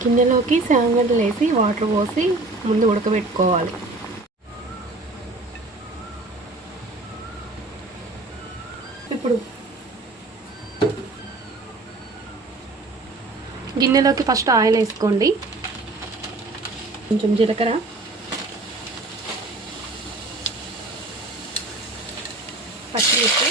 గిన్నెలోకి శనగలు వేసి వాటర్ పోసి ముందు ఉడకబెట్టుకోవాలి. ఇప్పుడు గిన్నెలోకి ఫస్ట్ ఆయిల్ వేసుకోండి, కొంచెం జీలకర్ర, పచ్చిమిర్చి,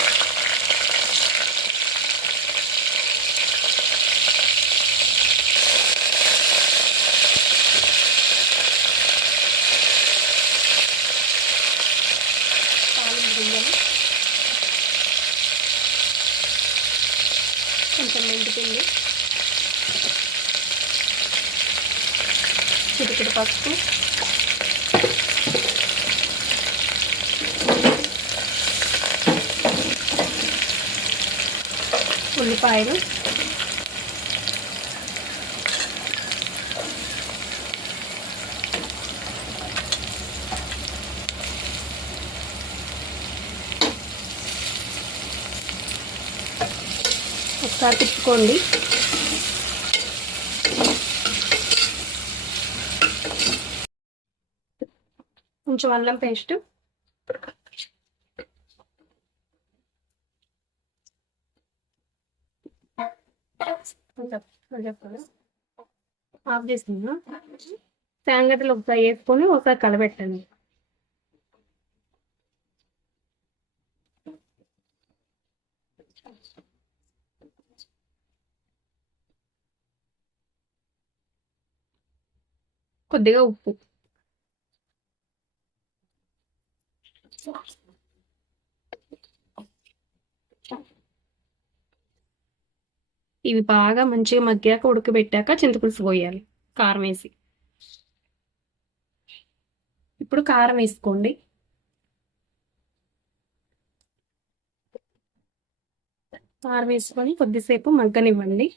కొంచెం మెంతిపిండి, చిటికెడు పసుపు, ఉల్లిపాయలు, ఒకసారి తిప్పుకోండి. కొంచెం అల్లం పేస్ట్, ఆఫ్ చేస్తున్నా. శనగలు ఒకసారి వేసుకొని ఒకసారి కలబెట్టండి. కొద్దిగా ఉప్పు, ఇవి బాగా మంచిగా మగ్గాక ఉడకబెట్టాక చింతపులుసు పోయాలి కారం వేసి. ఇప్పుడు కారం వేసుకోండి. కారం వేసుకొని కొద్దిసేపు మగ్గనివ్వండి.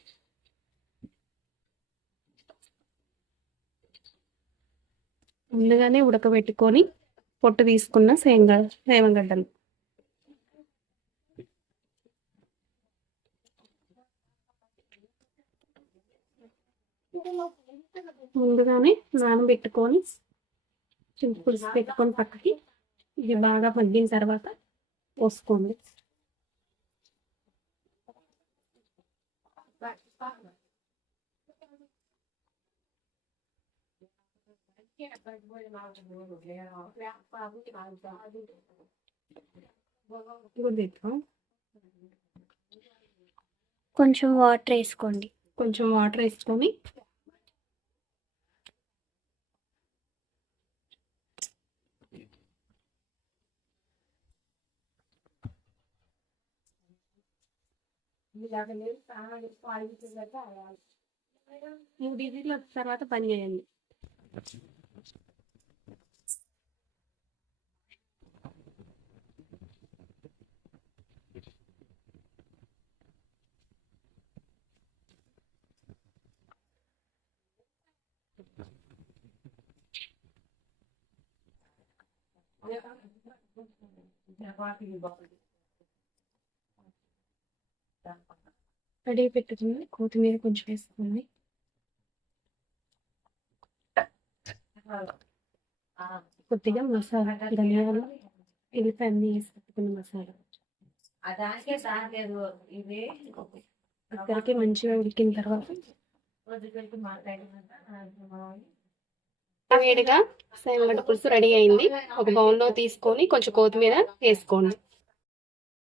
ముందుగానే ఉడకబెట్టుకొని పొట్టు తీసుకున్న సేమగడ్డలు ముందుగానే నానబెట్టుకొని చింతపులుసు పెట్టుకొని పక్కకి, ఇది బాగా మగ్గిన తర్వాత పోసుకోండి. కొంచెం వాటర్ వేసుకోండి. కొంచెం వాటర్ వేసుకొని విజిల్ తర్వాత పని చేయండి. రెడీ పెట్టుకుని కొత్తిమీర కొంచెం వేసుకోండి. కొద్దిగా మసాలా, ధనియాలు, ఎల్లిపాయ అన్ని వేసి పెట్టుకున్న మసాలా ఇద్దరికి మంచిగా ఉడికిన తర్వాత వేడిగా శనగడ్డ పులుసు రెడీ అయింది. ఒక బౌల్లో తీసుకొని కొంచెం కొత్తిమీర వేసుకోండి.